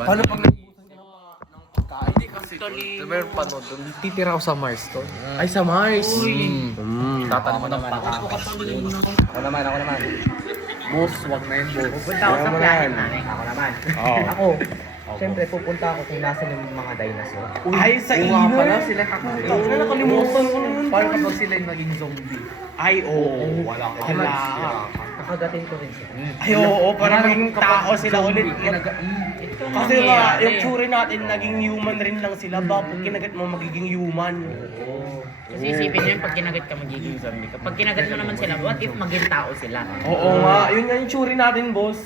Paano pag naubusan ka ng pagkain? Hindi kasi meron pa nun doon. Titira ako sa Mars to. Ay, sa Mars. Tatanim mo ng pakakas. Ako naman. Boss, wag na yun, boss. Pupunta ako sa planet naman. nanay. Ako naman. Ako. Siyempre, pupunta ako kung nasa yung mga dinosaur. Ay, sa Oo nga pala, sila kakalimutan. Wala, nakalimutan ko naman. Paano kapag sila yung naging zombie? Ay, oo. Wala ko. Wala. Kakagatin ko rin sila. Ay, oo, para maging tao sila ulit. Kasi nga, yung eh. tsuri natin, naging human rin lang sila. Ba, pag kinagat mo, magiging human. Kasi isipin nyo yun, pag kinagat ka magiging zombie ka. Pag kinagat mo naman sila, what if maging tao sila? Oo nga, yun nga yung tsuri natin, boss.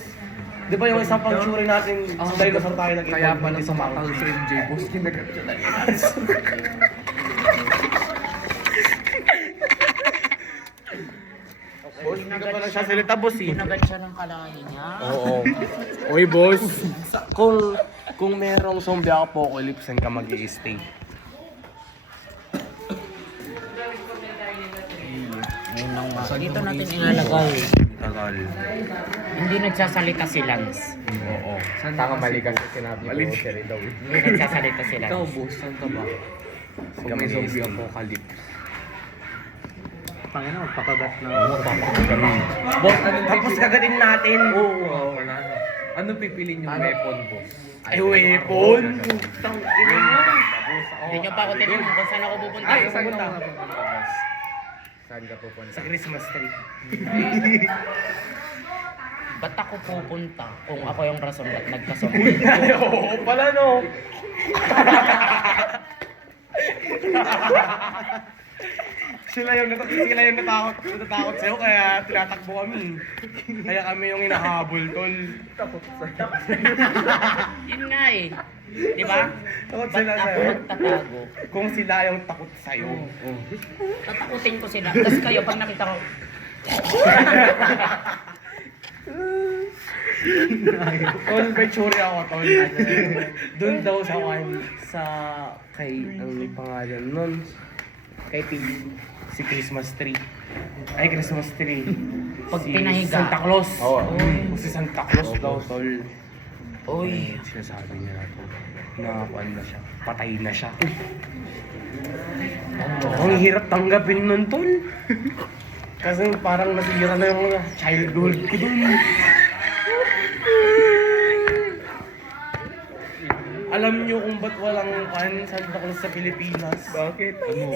Di ba yung isang pang tsuri natin, sa dinosaur tayo nag-evolve. Kaya pala sa makal si MJ, boss, kinagat siya na Boss, hindi ka pala siya salita, boss eh. Kinagat siya ng kalahi niya. Oo. Oy, boss. Kung merong zombie apocalypse, saan ka mag-i-stay? Dito natin inalagay. Tagal. Hindi nagsasalita si Lance. Oo. Tanga mali kasi sinabi ko, Sherry daw. Hindi nagsasalita si Ikaw, Lance. boss, saan ka ba? Pag may zombie apocalypse. Pangina, magpakagat na. Boss, anong Tapos kagatin natin. Oo, wala na. Anong pipiliin yung weapon, boss? Ay, weapon. Hindi nyo pa ako tinanong kung saan ako pupunta. Ay, saan ka pupunta, boss? Saan ka pupunta? Sa Christmas tree. Ba't ako pupunta kung ako yung rason ba't nagkasumbong? Ay, oo pala, no. Sila yung natatakot sa'yo, kaya tinatakbo kami. Kaya kami yung hinahabol, tol. Yun nga eh. Di ba? Takot Ba't sila ako sa'yo. magtatago? Kung sila yung takot sa'yo. Tatakutin ko sila. Tapos kayo, pag nakita ko, Tol, may tsuri ako, tol. Doon daw sa kay, ano yung pangalan nun? Kay si Christmas tree. Ay, Christmas tree. Pag Si pinahiga. Santa Claus. Oo. Si Santa Claus daw, tol. uy, Sinasabi niya na to. Nakakuan na siya. Patay na siya. Ang hirap tanggapin nun, tol. Kasi parang nasira na yung childhood ko dun. Alam niyo kung ba't walang Santa Claus sa Pilipinas? Bakit? Ano?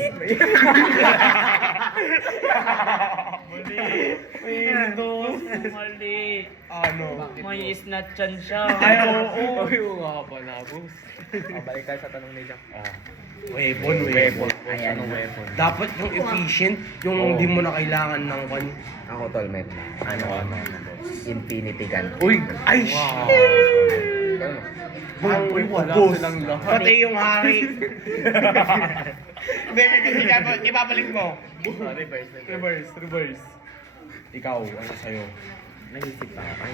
May dos. mali. Ano? May snatchan siya. Ay, oo. Ay, oo nga pala, boss. Balik tayo sa tanong ni Jack. Weapon. Ayan. Anong weapon? Dapat yung efficient, yung hindi mo na kailangan ng kan. Ako, tol, met na. Ano, Infinity Gun. Uy! Ay! Ano? Uy, Wala boss. silang lahat. Pati yung hari. Hindi, ibabalik mo. Reverse. Ikaw, ano sa'yo? Naisip ako. Ay,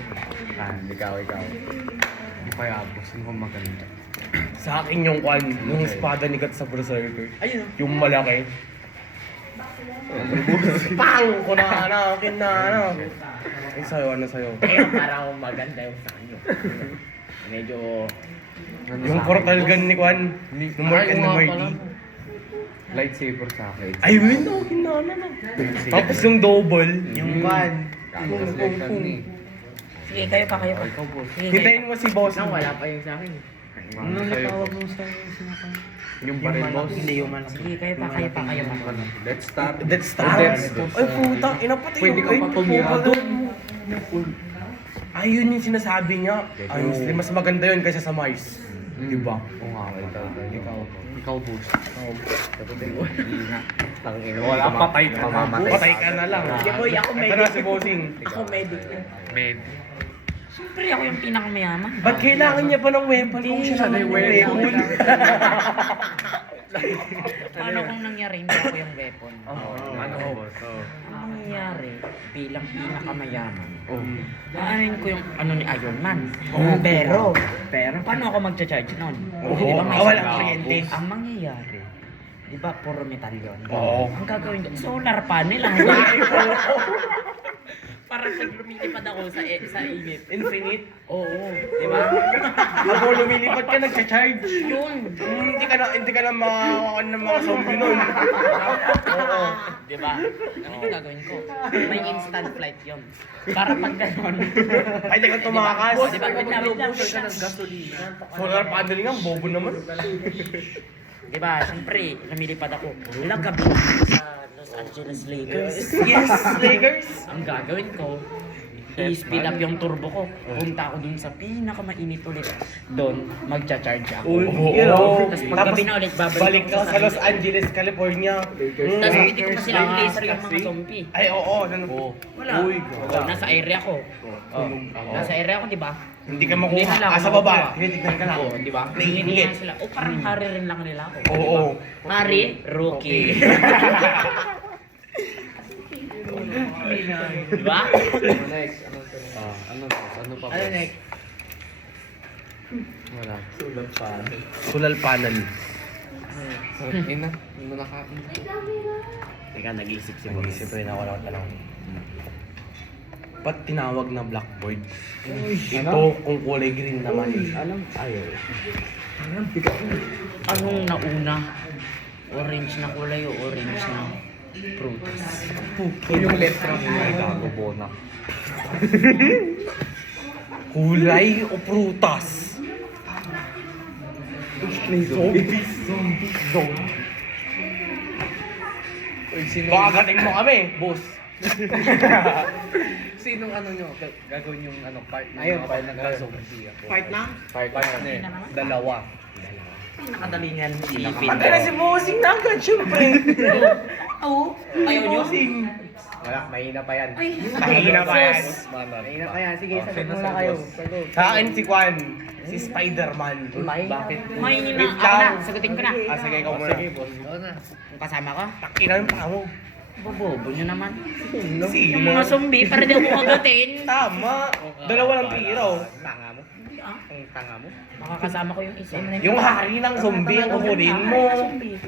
ikaw. Hindi kaya, boss, ano kung maganda? Sa akin yung yung espada ni Kat sa Berserker. Ayun. Yung malaki. Pang! Akin na. Ano sa'yo? Kaya para akong maganda yung sa kanya. Medyo... Yung portal gun ni Kwan. Yung Mark and the Mighty. Lightsaber sa akin. Ay, win na. Hinana. Tapos yung double. Yung Kwan. Sige, kayo pa. Ikaw, boss. Sige, Hintayin mo si boss. Nang wala pa yung sa akin. Ano sa'yo? Yung baril, boss. Hindi yung malaki. Sige, kayo pa. Let's start. Death Star. Ay, putang. Inapatay Pwede ka pa tumira doon. Ay, yun yung sinasabi niya. Ay, mas maganda yun kaysa sa Mars. Di ba? Oo nga, ikaw. Ikaw, boss. Tangin Wala, patay ka na. Mamamatay. Patay ka na lang. Sige, boy, ako Ito medic. na si Bossing. Ako medic. Med. Siyempre ako yung pinakamayaman. Ba't kailangan niya pa ng weapon kung siya Siya na na yung yung weapon. weapon? Paano kung nangyari hindi ako yung weapon? Ano, boss? Ang nangyari bilang pinakamayaman? Oh. Aanin ko yung ano ni Iron Man. Oo. Pero paano ako magcha-charge nun? Oo. Di ba may Wala solar? kuryente. Ang mangyayari, di ba puro metal yun? Oo. Ang gagawin ko, solar panel ang parang pag lumilipad ako sa init. Infinite. Oo, di ba? Habang lumilipad ka, nagcha-charge. Yun. Hindi ka na makakuha ng mga zombie nun. Oo. Di ba? Ano yung gagawin ko? May instant flight yun. Para pag gano'n. Ay, hindi ka tumakas. Di ba? Wait lang. Solar panel nga, bobo naman. Di ba? Siyempre, lumilipad ako. Wala gabi sa Los Angeles Lakers. Yes, Lakers! Ang gagawin ko, i-speed up yung turbo ko. Punta ako dun sa pinakamainit ulit. Doon, magcha-charge ako. You know, Tapos paggabi na ulit, balik ka sa Los Angeles, California. Tapos hindi ko pa sila laser yung mga zombie. Ay, oo. Wala. Nasa area ko. Nasa area ko, di ba? Hindi ka Hindi makuha. nila ako Sa baba. makuha. Tinitignan ka lang. Oo, di ba? Naiingit. Hinihingi sila. O parang hari rin lang nila ako. Oo. Hari, rookie. Di ba? Ano next? Ano pa? Ano next? Wala. Sulal panel. Ina, hindi mo nakain. Teka, nag-iisip si Nag-isip rin ako lang tanong. Ba't tinawag na blackboard? Ito kung kulay green naman. Ayaw. Anong nauna? Orange na kulay o orange na prutas? Yung letra mo ay gago bonak. Kulay o prutas? Zombie. Baka gating mo kami, boss. Sinong ano nyo? Gagawin yung ano, part na Ayun, part na zombie ako. Part na? Part na eh. Dalawa. Pinakadalingan isipin. Pati na si Bossing na agad, syempre. Oo. Ayaw nyo? Wala, mahina pa yan. Mahina pa yan. Mahina pa yan. Sige, sagot muna kayo. Sagot. Sa akin si Kwan, si Spider-Man. Bakit? May na. Wait Ako na. lang. Sagutin ko na. Ah, sige, ikaw muna. Oo na. Kasama ko? Takina yung paa mo. Bobobo nyo naman. Sino? Yung mga zombie, para daw ko kagatin. Tama. Dalawa lang tiro. Tanga mo. Ang tanga mo. Makakasama ko yung isa. Yung hari ng zombie ang kukunin mo. Hindi,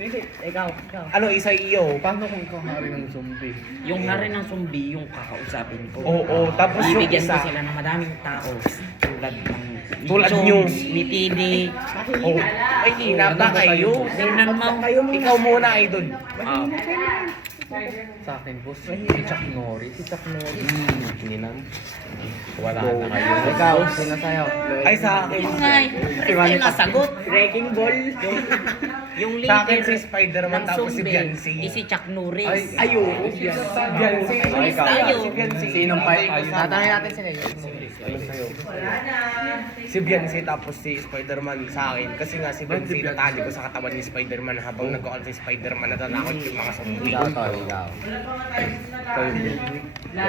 ikaw. Ano, isa iyo. Paano kung ikaw hari ng zombie? Yung hari ng zombie, yung kakausapin ko. Oo, tapos yung Bibigyan ko isa. sila ng madaming tao. Tulad ng Tulad Jones, nyo. ni Tini. Oh, ay, hina ba kayo? Tingnan mo. Ikaw muna, idol. Ah, Sa akin, boss. Si Chuck Norris. Si Chuck Kininang. Wala na kayo. Ikaw, sino sa'yo? Ay, sa akin. yun nga eh. Ito yung nasagot. Wrecking ball. Yung Sa akin leader si Spider-Man ng tapos si zombie, Beyonce. si Chuck Norris. Ayun. Beyonce. Alis tayo. Si Beyonce. Sinong pa? Tatanungin natin sila. Si Beyonce tapos si Spider-Man sa akin. Kasi nga si Beyonce natali ko sa katawan ni Spider-Man habang nag-on si Spider-Man natatakot yung mga zombie. Ikaw, tol, ikaw.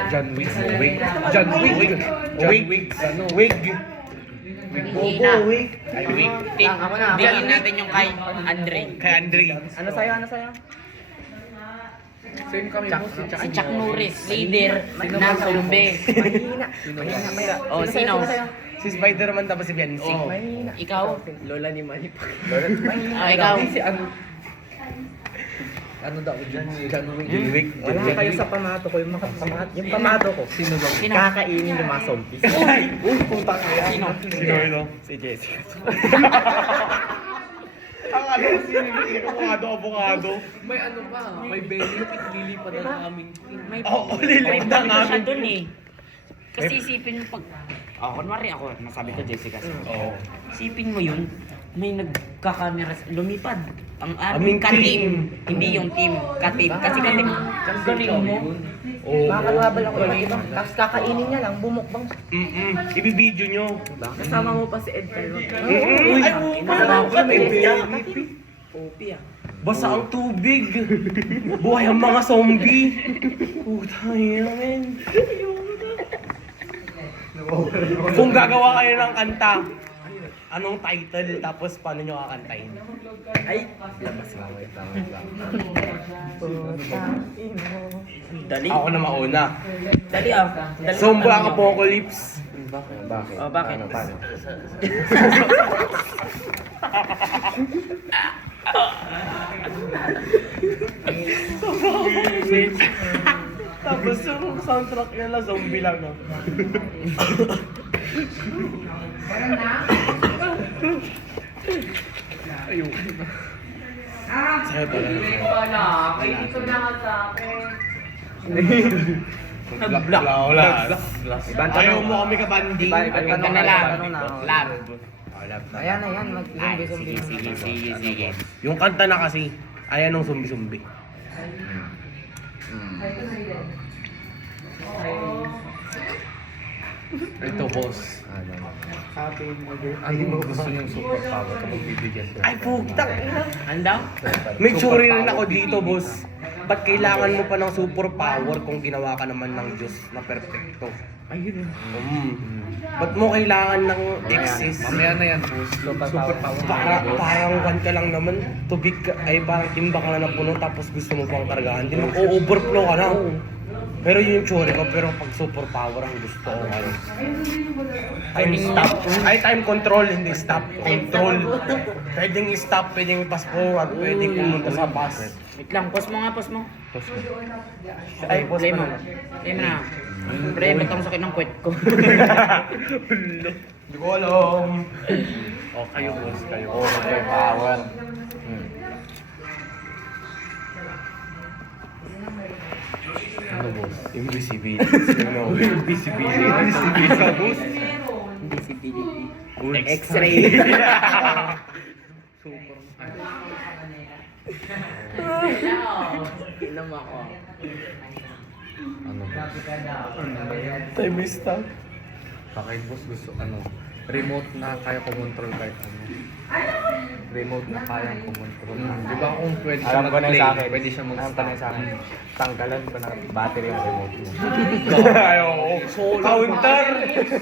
John Wick. Wig. John Wick. Wig. Wig. Hihina. Ay, wig. Ako na. Tingin natin yung kay Andre. Kay Andre. Ano sa'yo? Ano sa'yo? Sino kami, boss? Si Chuck Norris, leader ng zombie. Mahina. Mahina. Oh, sino? Si Spider-Man tapos si Beyonce. Oh, ikaw? Lola ni Manny. Ah, ikaw? Si ano daw? John Wick. John Wick. Wala kayo sa pamato ko. Yung pamato ko. Sino ba? Sino? Kakainin yung mga zombies. Uy, puta kaya. Sino? Sino? Si Jessica. Ang ano si avocado. May ano pa? May benefit lilipad na aming team. May Oo, may lilipad point na siya namin. dun eh. Kasi isipin mo pag... kunwari ako, nasabi ko Jessica. Oo. Isipin mo yun, may nagkakamera, lumipad. Ang Aming aming ka-team. team. Hindi yung team, ka-team. Kasi ka-team, galing mo. Oo. Makakagabal ako ng iba. Tapos kakainin niya lang, bumukbang. Ibibidyo nyo. Kasama mo pa si Ed Caron. Ay, Popi ah. basa ang tubig. Buhay ang mga zombie. Puta yan. Kung gagawa kayo ng kanta, anong title tapos paano nyo kakantahin? Ay, Dali. Ako na mauna. Dali ah. Dali. Zombie Apocalypse. Bakit? Oh, bakit? Tapos yung sa soundtrack yan na zombie lang. No? Ayun. Sa'yo talaga. Wala, kay dito na nga sa akin. Nag-block. Wala. Ayaw mo kami kabanding. Ibang na lang. Lab. Ayan, ayan. Ay, sige. Yung kanta na kasi, ayan ng zumbi-zumbi. Ito, boss. Ano mo gusto niyong superpower kapag bibigyan ko? Ay, putang ina. Ano? May tsuri rin ako dito, boss. Ba't kailangan mo pa ng superpower kung ginawa ka naman ng Diyos na perfecto? Ayun. Ba't mo kailangan ng excess? Mamaya na yan, boss. Superpower. Parang one ka lang naman. Tubig ka, ay parang timba ka na puno tapos gusto mo pang kargahan. Di mag-overflow ka na. Pero yun yung tsuri ko, pero pag superpower ang gusto ko ano. Time stop. Ay, time control, hindi stop. Control. Pwedeng i-stop, pwedeng i-pass forward, pwedeng pumunta sa pass. Wait lang, pause mo nga, pause mo. Ay, boss Play mo. na. Play mo na. Pre, ba't ang sakit ng kwet ko? Hindi ko alam. O, kayo, boss. Kayo. Superpower. Ano, boss? Invisibility. Invisibility. Invisibility. X-ray. Inom ako. Ano, boss? Time is stop. Bakit, boss, gusto, ano? Remote na kaya kumontrol kahit ano. Remote na kayang kumontrol. Di ba kung pwede siya Alam ko na mag-play, sa akin. pwede siya Alam ko mag-stop. na sa akin. Tanggalan ko ng battery yung remote mo. Ay, oo. Counter!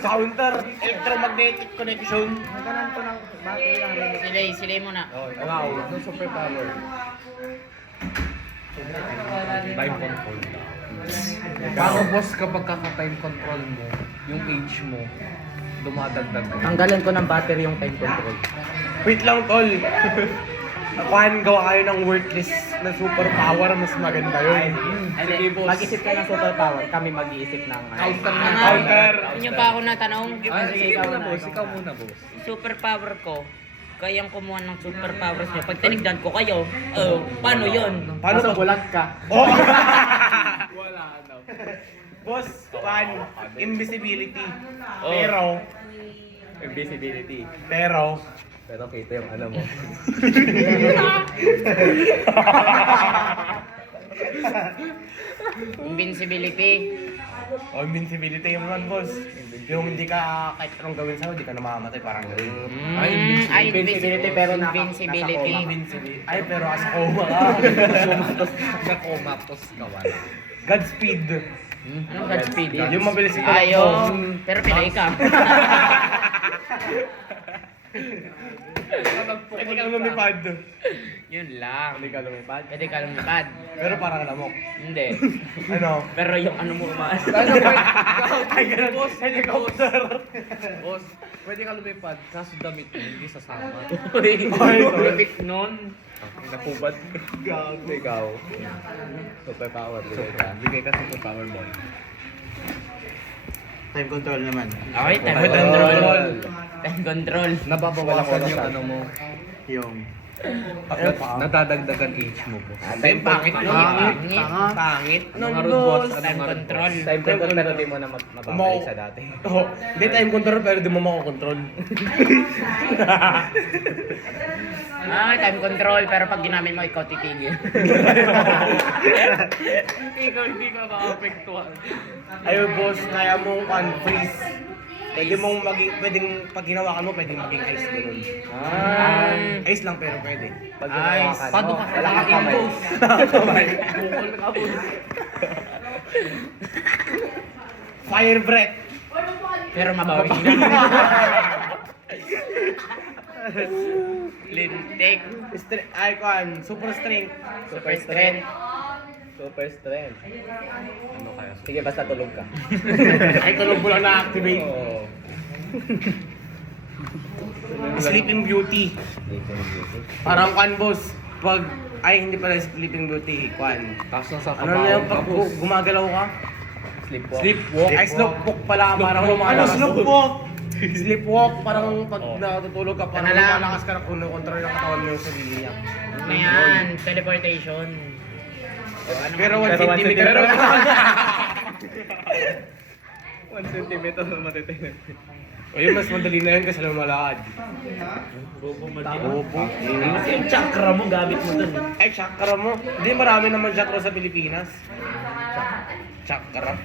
Counter! Electromagnetic connection. Tanggalan ko ng battery yung remote. Silay mo na. Oh, wow, no superpower. Time control. Paano, boss, kapag kaka-time control mo, yung age mo, dumadagdag ka? Tanggalan ko ng battery yung time control. Wait lang, tol. Kuhan, gawa kayo ng worthless na superpower, mas maganda yun. Sige, boss. Mag-isip ka ng superpower, kami mag-iisip ng Counter na. Counter! Hindi pa ako natanong. Ah, sige, ikaw muna, boss. Ikaw muna, boss. Superpower ko, kayang kumuha ng superpowers niya. Pag tinignan ko kayo, paano yun? Paano Nasa to? bulag ka. Oh! Wala, ano. Boss, kuhan, invisibility. Oh. Pero, Invisibility. pero, Pero kita yung ano mo. Invincibility. invincibility yung man, boss. Yung hindi ka, kahit anong gawin sa'yo, hindi ka namamatay, parang gawin. Invincibility, pero Invincibility. Invincibility. Ay, pero asa coma ka. Sa comatose ka, wala. Godspeed. Anong Godspeed? Yung mabilis ito. Ayun. Pero pinay ka. Hindi ka lumipad. Yun lang. Hindi ka lumipad. Pwede ka lumipad. Pero parang lamok. Hindi. Ano? Pero yung ano mo umaas. Ay, ganun. Boss, helicopter. Boss, pwede ka lumipad, kaso damit mo, hindi sasama. Uy, lumipit nun. Nakubad. Ikaw. Superpower. Bigay ka superpower mo. Time control naman. Okay, time Ay, control. Time control. Nababawasan yung ano mo. Yung... Nadadagdagan age mo, boss. Time pangit nun. Pangit. Pangit nun, Ano nga rin, boss? boss. Time control. Time control pero di mo na mababalik sa dati. Oh, hindi time control pero di mo makokontrol. Time control. Pero pag ginamit mo, ikaw titigil. Ikaw hindi ka makaapektuhan. Ayun, boss, kaya mong unfreeze. Pwede mong pwedeng pag ginawakan mo, pwedeng maging ice ganun. Ice lang pero pwede. Pag Ay, ginawakan paano mo, ka wala kang kakain, kamay. boss? Bukol ka, boss. Fire breath. Pero mabawi na. Lintik. Ay, kuhan, super strength. Super strength. Super strength. Ano kaya? Sige, basta tulog ka. Ay, tulog mo lang na-activate. Oo. Sleeping Beauty. Parang kuhan, boss. Pag, ay, hindi pala Sleeping Beauty, kuhan. Kaso sa Ano na yung pag gumagalaw ka? Sleepwalk. Sleepwalk? Ay, slopewalk pala. Parang lumalakas. Ano slopewalk? Sleepwalk, parang pag natutulog ka, parang Ano lang? lumalakas ka na kung kontrol ng katawan mo yung sarili niya. Ano yan? Teleportation. Pero 1 centimeter lang. 1 centimeter matitinin. O yun, mas madali na yun kasi lumalakad. Bobo. Yung chakra mo, gamit mo dun. Ay, chakra mo? Hindi, marami naman chakra sa Pilipinas. Chakra.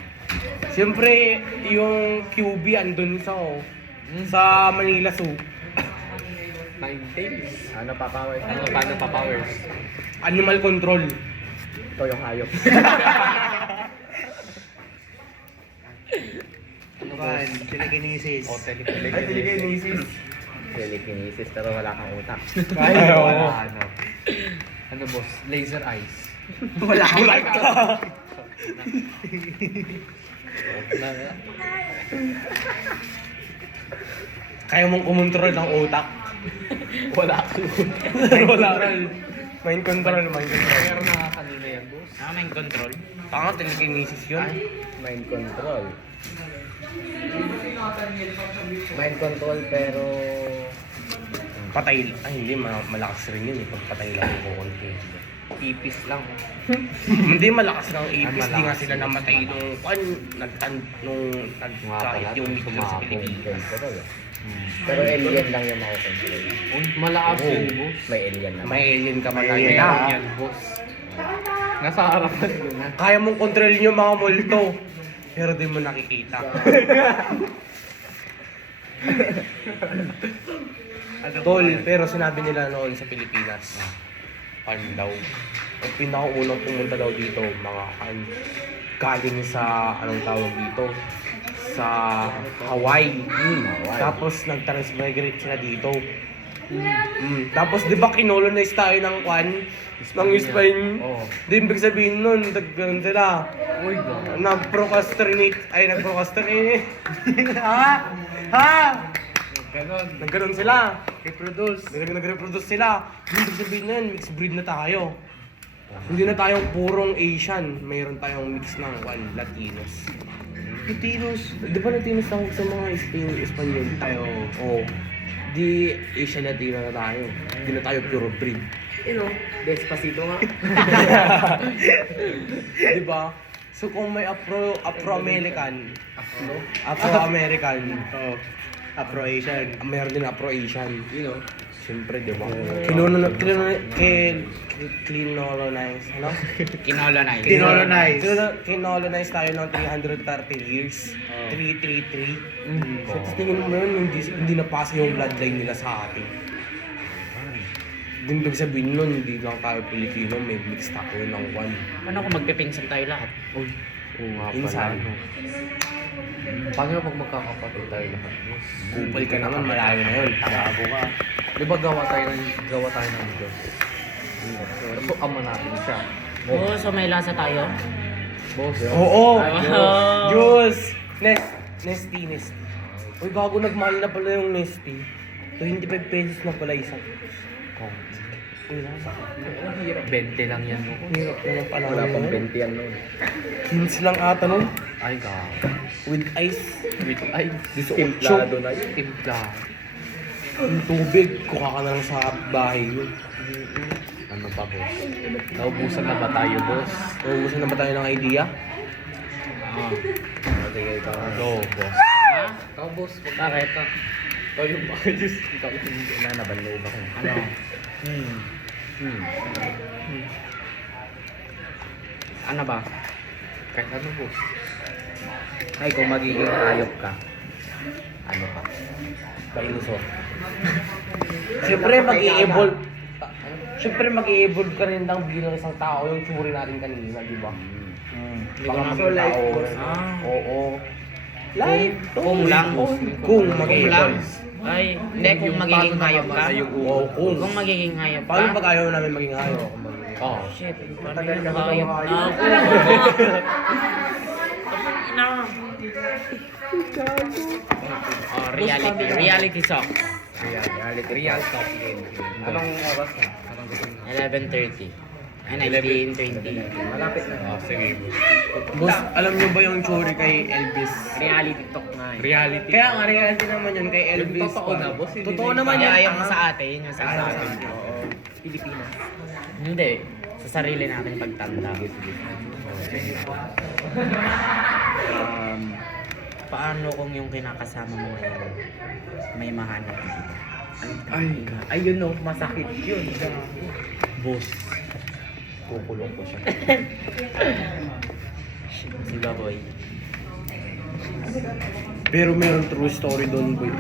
Siyempre, yung QB andun sa Manila Zoo. 9 days. Ano pa powers? Paano pa powers? Animal control. Ikaw yung hayop. Ano ba? Telekinesis. O, telekinesis. Ay, telekinesis. Telekinesis pero wala kang utak. Ay, oo. Ano? Ano boss? Laser eyes. Wala ka. Kaya mong kumontrol ng utak. Wala ka. Wala. Mind control. Pero nakakanina yan boss. Main control. Tanga, telekinesis yun. Mind control. Mind control pero Patay. Ay, hindi. Malakas rin yun. Pag patay lang yung kukontrol. Ipis lang. Hindi malakas ng ipis. Di nga malakas. sila namatay nung nagkahit yung Mixer sa Pilipinas. control. Pero alien lang yung mako-control. Uy, malakas Oo. yun boss. May alien naman. May alien ka man May na. yan boss. Nasa harapan ko na. Kaya mong kontrolin yung mga multo. Pero di mo nakikita. Tol, pero sinabi nila noon sa Pilipinas, daw, ang pinakaunang pumunta daw dito, mga galing sa, anong tawag dito, sa Hawaii. Tapos nag-transmigrate sila dito. Tapos di ba kinolonize tayo ng Spain? Oo. Di ibig sabihin nun, ganun sila. Uy, God. Nag-procrastinate. Ganon. Nagganon sila. Reproduce. Nag-reproduce sila. Ibig sabihin nun, mixed breed na tayo. Hindi na tayong purong Asian. Mayroon tayong mix ng Latinos. Latinos? Di ba Latinos tawag sa mga Espanyol? Tayo. Oo. Di Asian Latino na tayo. Hindi na tayo pure breed. Despacito nga. Di ba? So kung may Afro-American, Afro-American, Afro-Asian. meron din Afro-Asian. You know. Siyempre, di ba? Kinolonize, ano? Kinolonize. Kinolonize tayo ng 330 years. 333. So, tapos tingin mo yun, hindi napasa yung bloodline nila sa atin. Hindi ibig sabihin nun, hindi lang tayo Pilipino, may mix tayo ng one. Paano kung magpipinsan tayo lahat? Uy. Oo nga pala. Insan. no? Paano pag magkakapatid tayo lahat boss? Kupal ka naman, malayo na yun. Tagago ka. Di ba gawa tayo ng Diyos? So, ama natin siya. Oo, so may lasa tayo? Boss. Oo! Oh. Diyos! Nesty. Uy, bago nagmahal na pala yung Nesty. 25 pesos na pala isa. Ang hirap. 20 lang yan mo. Hirap na ng panahon Wala pang ngayon. 20 yan noon. 15 lang ata nun. Ay, God. With ice. Ay, Timplado na yun. timpla. Yung tubig. Kuha ka na lang sa bahay yun. Ano pa, boss? Naubusan na ba tayo, boss? Naubusan na ba tayo ng idea? Sige, ikaw nga. Go, boss. Ha? Ikaw, boss. Bakit? Ikaw yung ayos. Ikaw yung Na, nabanlo ba ko? Ano? Ano ba? Kahit ano, boss? Ay, kung magiging hayop ka, ano ka? Dinosaur. Siyempre mag-i-evolve. Siyempre mag-i-evolve ka rin lang bilang isang tao. Yung tsuri natin kanina, di ba? Hindi ko Baka na maging tao. Ah. Oo. Life. Kung lang. Kung Kung lang. mag-i-evolve. Ay, hindi kung magiging hayop ka. Oo, kung. Kung magiging hayop ka. Paano pag ayaw namin maging hayop? Oo. Shit, paano Matagal yung ka hayop ba na hayop? Ina. Oh, reality song. Real talk game. Anong oras na? Anong gusto mo? 11:30. Ay, 1920. Malapit na. Ah, sige, boss. Boss, alam niyo ba yung chori kay Elvis? Reality talk nga eh. Reality. Kaya nga, reality naman yun kay Elvis. totoo na, boss, hindi Totoo na- naman Kaya yan. yung sa atin, yung sa atin. Oo. Pilipinas. Hindi. Sa sarili natin pagtanda. Paano kung yung kinakasama mo ngayon may mahanap na iba? Ay, ayun no, masakit yun. Boss. Kukulong ko siya. Si Baboy. Pero meron true story doon, boy.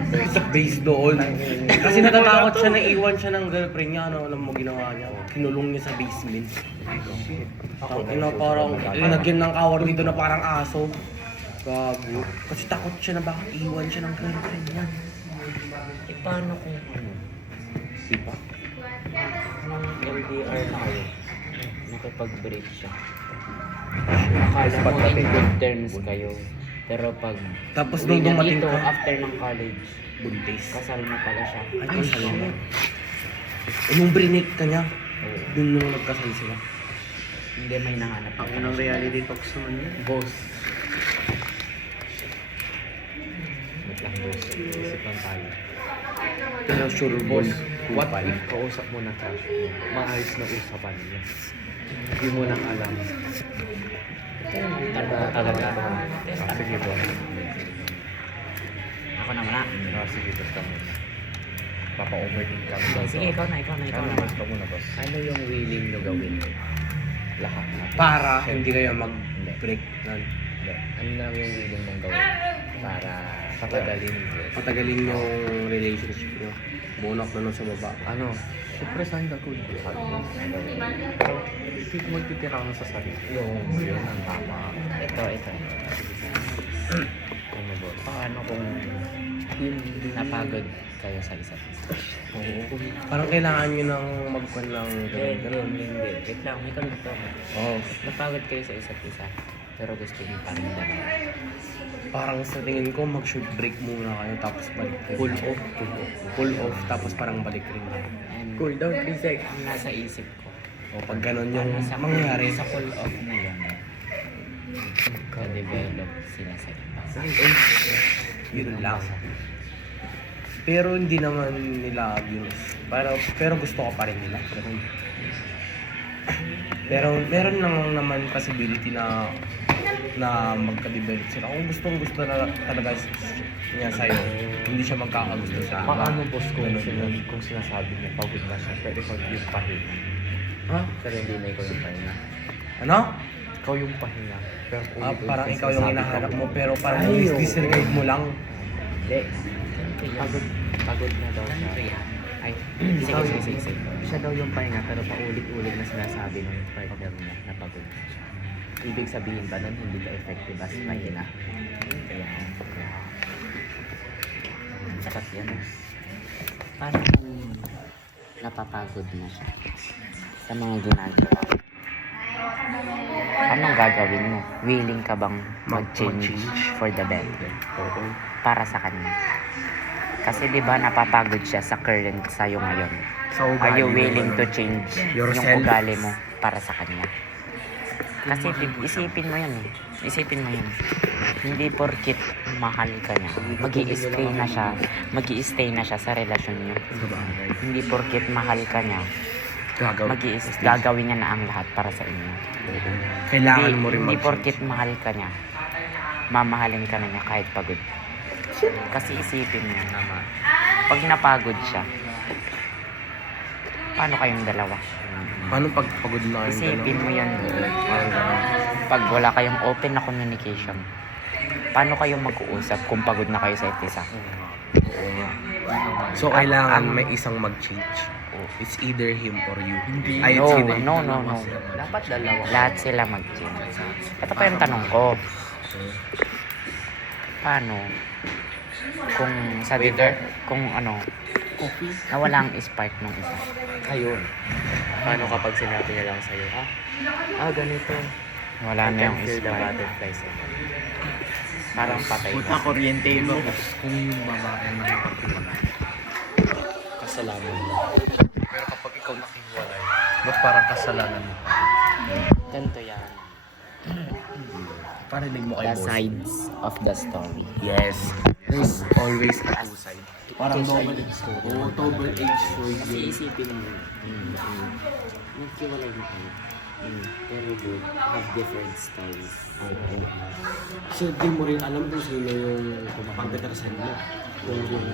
Based doon. Kasi natatakot siya na iwan siya ng girlfriend niya. Ano mo ginawa niya? Kinulong niya sa basement. Ina parang linagyan ng kawar dito na parang aso. Gago. Kasi takot siya na baka iwan siya ng girlfriend niya. Eh paano kung ano? Sipa. Nung LDR na kayo, nakipag-break siya. Akala mo in good terms kayo. Pero pag Tapos uwi nung niya dumating dito, ka, after ng college, buntis. kasal na pala siya. Ay, kasal na. Nung brinig ka niya, dun nung nagkasal sila. Hindi may nahanap. Ang unang reality talks naman yun. Boss. Wait lang, boss. Isip lang tayo. Pero sure, Boss, boss. what if kausap mo na crush mo? Maayos na usapan niya. Hindi mo nang alam. Talaga. Ah, sige, boss. Ako na muna. Ah, sige, boss ka muna. Papa-overthink ka muna. Sige, ikaw na. Ano, boss ka muna, boss? Ano yung willing nyo gawin? Lahat na. Para hindi kayo mag-break. Hindi. Ano lang yung willing mong gawin? Para patagalin mo. Patagalin yung relationship nyo. Bunak na nun sa baba. Ano? Siyempre sa'yo gagawin ko sa akin. Pero, hindi magtitira ka sa sarili. Yun ang tama. Ito. Ano, boss? Paano kung napagod kayo sa isa't isa? Oo. Parang kailangan nyo nang magkuhan ng ganun. Hindi. Wait lang, may kalugtong. Oo. Napagod kayo sa isa't isa. Pero gusto niyo pa rin dalawa. Parang sa tingin ko, mag-short break muna kayo tapos balik rin. Pull off. Pull off tapos parang balik rin. And Cool down 3 seconds. ang nasa isip ko, O pag ganun yung mangyari. sa pull off na yun, ka-develop sila sa iba. Yun lang. Pero hindi naman nila abuse. Pero gusto ko pa rin nila. Ganun. Pero meron lang naman possibility na magka-develop sila. Kung gusto na talaga niya sa'yo, hindi siya magkakagusto sa Paano, boss, Ganun. kung sinasabi niya pagod na siya, pero ikaw yung pahinga? Ha? Pero hindi na ikaw yung pahinga. Ano? Ikaw yung pahinga. Pero Parang ikaw yung hinahanap mo pero parang Ay, disregard mo lang. Hindi. Pagod na daw siya. Ay, Ikaw yung- sige. Siya daw yung pahinga pero paulit-ulit na sinasabi ng partner niya na pagod na siya. Ibig sabihin ba nun hindi ka effective as pahinga? Kaya, Sakat yan. Paano kung napapagod na siya sa mga ginagawa? Anong gagawin mo? Willing ka bang mag-change for the better? Para sa kanya. Kasi di ba napapagod siya sa current sa'yo ngayon? Are you willing to change yung Yourself. ugali mo para sa kanya? Kasi isipin mo yan eh. Isipin mo yan. Hindi porkit mahal ka niya. Mag-i-stay na siya sa relasyon niyo. Hindi porkit mahal ka niya. Gagawin niya na ang lahat para sa inyo. Kailangan mo rin Hindi mag-change. porkit mahal ka niya. Mamahalin ka na niya kahit pagod. Kasi isipin mo naman. Pag napagod siya, paano kayong dalawa? Paano pag pagod na kayo? Isipin mo yan. Parang ganun. Pag wala kayong open na communication, paano kayo mag-uusap kung pagod na kayo sa isa't isa? Oo nga. So kailangan may isang mag-change. It's either him or you. Ay, it's either No. dapat dalawa. Lahat sila mag-change. Ito pa yung tanong ko. Paano kung kung nawala ang spark ng isa? Ayun. Paano kapag sinabi niya lang sa'yo, ganito. Wala na yung Feel the spark. butterflies. Parang patay na. kuryente mo. Kung yung babae makipagtiwala, kasalanan mo. Pero kapag ikaw nakihiwalay, Ba't parang kasalanan mo pa? Ganito yan. Parinig mo kay The boss. sides of the story. Yes. There's always a two side. Parang double-edged sword. Oo, double-edged sword Kasi yun. isipin mo, nagkiwalay na kayo. Pero both have different stories. Kasi di mo rin alam kung sino yung pagkatrasan mo. Kung yung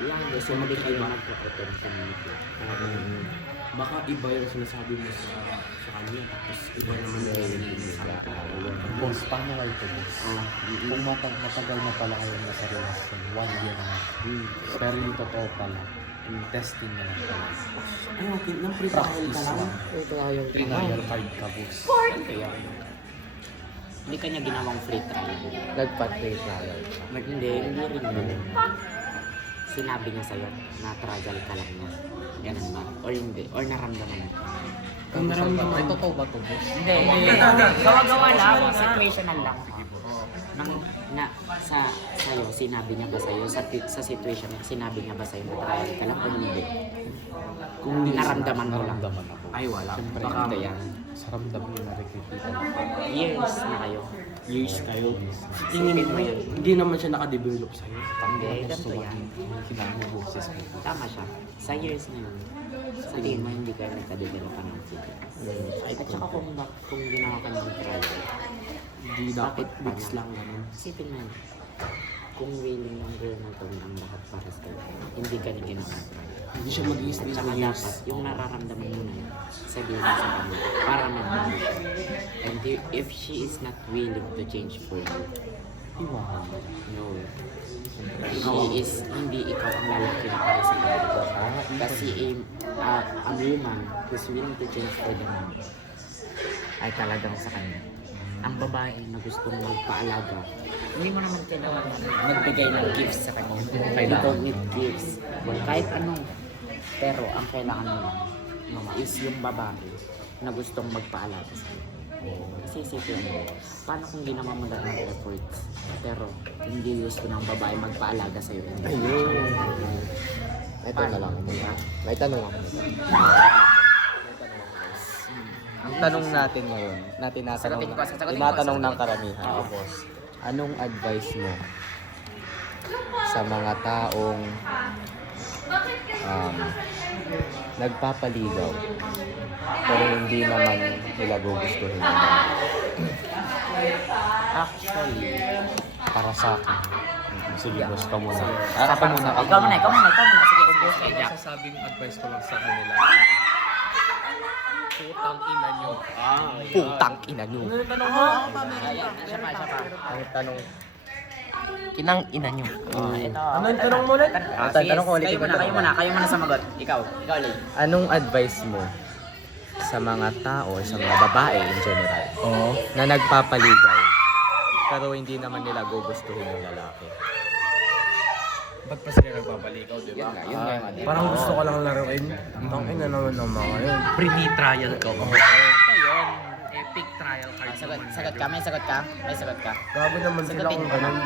Yan, kasi hindi kayo magka-attention nito. baka iba yung sinasabi mo sa kanya. Tapos iba naman yung sa Boss, paano kayo ito, boss? Kung matagal na pala kayo nasa relasyon, 1 year na. Pero yung totoo pala, testing na lang pala. Ay, okay. Nang pre-trial ka lang. Ito nga yung Trial card ka, boss. Hindi kanya ginawang free trial. Nagpa-play trial ka. Hindi rin yun. Sinabi niya sa'yo na tragal ka lang niya. Ganun ba? Or hindi? Or naramdaman mo? Kung naramdaman Ay, totoo ba ito, boss? Hindi. Gawa-gawa lang. Situational lang. Nang, sa'yo, sinabi niya ba sa'yo? Sa situation niya, sinabi niya ba sa'yo na trial ka lang o hindi? Kung Naramdaman mo lang. Naramdaman ako. Ay, wala. Siyempre, Baka Ito yan. sa ramdam yung nakikita. Years na kayo. years kayo. Tingin mo yun. Hindi naman siya nakadevelop sa'yo. Hindi, ganito yan. Kailangan mo boses mo. Tama siya. Sa years na yun, sa tingin mo hindi kayo nagka-develop ng feelings. At saka kung ginawa ka ng trial, Hindi dapat weeks lang ganun. isipin mo yun. Kung willing ng girl na to ang lahat para sa kayo, hindi ka na ginawa ng trial. Hindi siya mag-i-stay Tsaka ng years. dapat, yung nararamdaman mo na yun, sabihin mo sa kanya, para magbago siya. And if she is not willing to change for you, Iwahan mo. no. She is, hindi ikaw ang lalaki na para sa kanya. Kasi a woman who's willing to change for the man ay talagang sa kanya. Ang babae na gustong magpaalaga, hindi mo naman kailangan magbigay ng gifts sa kanya. You don't need gifts. Kahit anong. Pero ang kailangan mo lang is yung babae na gustong magpaalaga sa kanya. Kasi isipin mo, paano kung ginawa mo lahat ng efforts, pero hindi gusto ng babae magpaalaga sa'yo? Ayun. Ito Paano? na lang. Diba? May tanong ako. Ang tanong natin ngayon, Sagutin ko, sagutin ko, tinatanong ng sagutin. karamihan. Oo, boss. Anong advice mo sa mga taong nagpapaligaw pero hindi naman nila gugustuhin? Actually, Para sa akin. Sige, boss ka muna. ikaw muna. Sige, ubos kayo dyan. Masasabing advice ko lang sa kanila. Putang ina nyo. Putang ina nyo. Siya pa. Ang tanong, Kinang ina nyo. Ito. Ano yung tanong mo ulit? Sige, tanong ko ulit. kayo muna sumagot. Ikaw, Lee. anong advice mo sa mga tao, sa mga babae in general, na nagpapaligaw pero hindi naman nila gugustuhin ng lalaki? Ba't pa sila nagpapaligaw, di ba? Yun nga yung advice. Parang gusto ko lang laruin. Ang ina naman ng mga yun. Pre-trial ka ba? Ito yun. Epic trial card. Sagot ka. May sagot ka. Grabe naman sila Sagutin kung mo na. ganun.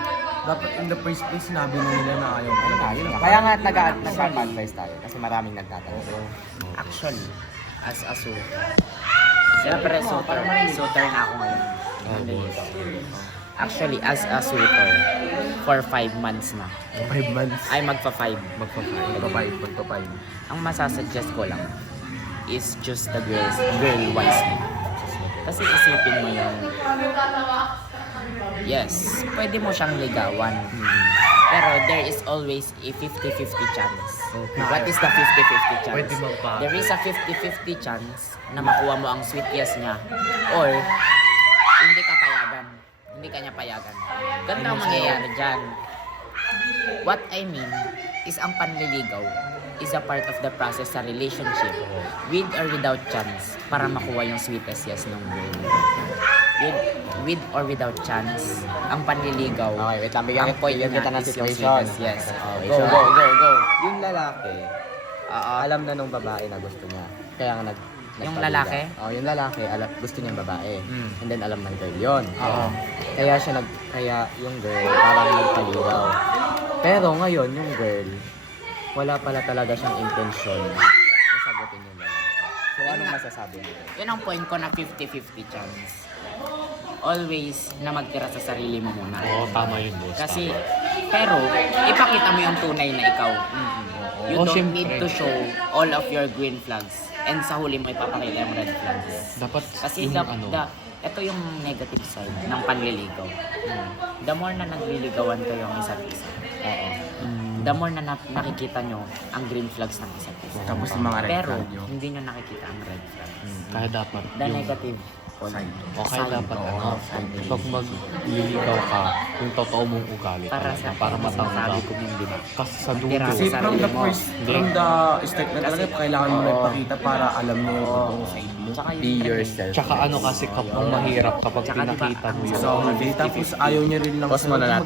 Dapat in the first place, sinabi na nila na ayaw ko. Kaya nga nagpa-advise tayo kasi maraming nagtatanong. Actually, as a suitor. Siyempre, suitor na ako ngayon. Actually, as a suitor, for 5 months na. 5 months. Ay, magpa-5. Magpa-5. Ang masasuggest ko lang is choose the girl wisely. Kasi isipin mo yun. Yes, pwede mo siyang ligawan. Pero there is always a 50-50 chance. What is the 50-50 chance? Pwede magbago. There is a 50-50 chance na makuha mo ang sweet yes niya or hindi ka payagan. Hindi ka niya payagan. Ganito ang mangyayari dyan. What I mean is ang panliligaw is a part of the process sa relationship with or without chance para makuha yung sweetest yes ng girl. With or without chance, ang panliligaw, Okay, wait lang. Bigyan ang point kita niya ng is yung situation. sweetest yes. Okay, Go. Yung lalaki, alam na nung babae na gusto niya. Kaya nga Yung nagpaligaw. lalaki? Yung lalaki, gusto niya yung babae. Mm. And then alam ng girl yun. Oo. Kaya yung girl parang nagpaligaw. Pero ngayon, yung girl, wala pala talaga siyang intensyon na sagutin yung lalaki. So, anong masasabi mo? Yun ang point ko na 50-50 chance. Always na magtira sa sarili mo muna. Oo, tama yun, boss. Kasi, pero, ipakita mo yung tunay na ikaw. You Oh, don't syempre. need to show all of your green flags. And sa huli mo ipapakita yung red flags. Dapat Kasi yung ito yung negative side ng panliligaw. The more na nagliligawan kayo ang isa't isa, the more na nakikita nyo ang green flags ng isa't isa. Tapos yung mga red Pero, flag nyo. hindi nyo nakikita ang red flags. kaya dapat The yung negative side. o kaya dapat pag magliligaw ka, yung totoo mong ugali Para talaga, sa para matanggap. sabi ko yung di ba? Kasi sa Tira dulo, Kasi sa from the sarili mo. first, from the start na talaga, kailangan mo na ipakita para alam mo yung totoong side mo. Tsaka yung Be trend. yourself. tsaka ano kasi kapag mahirap kapag Tsaka diba, pinakita mo ang yun. So, tapos ayaw niya rin lang Pause mo na natin.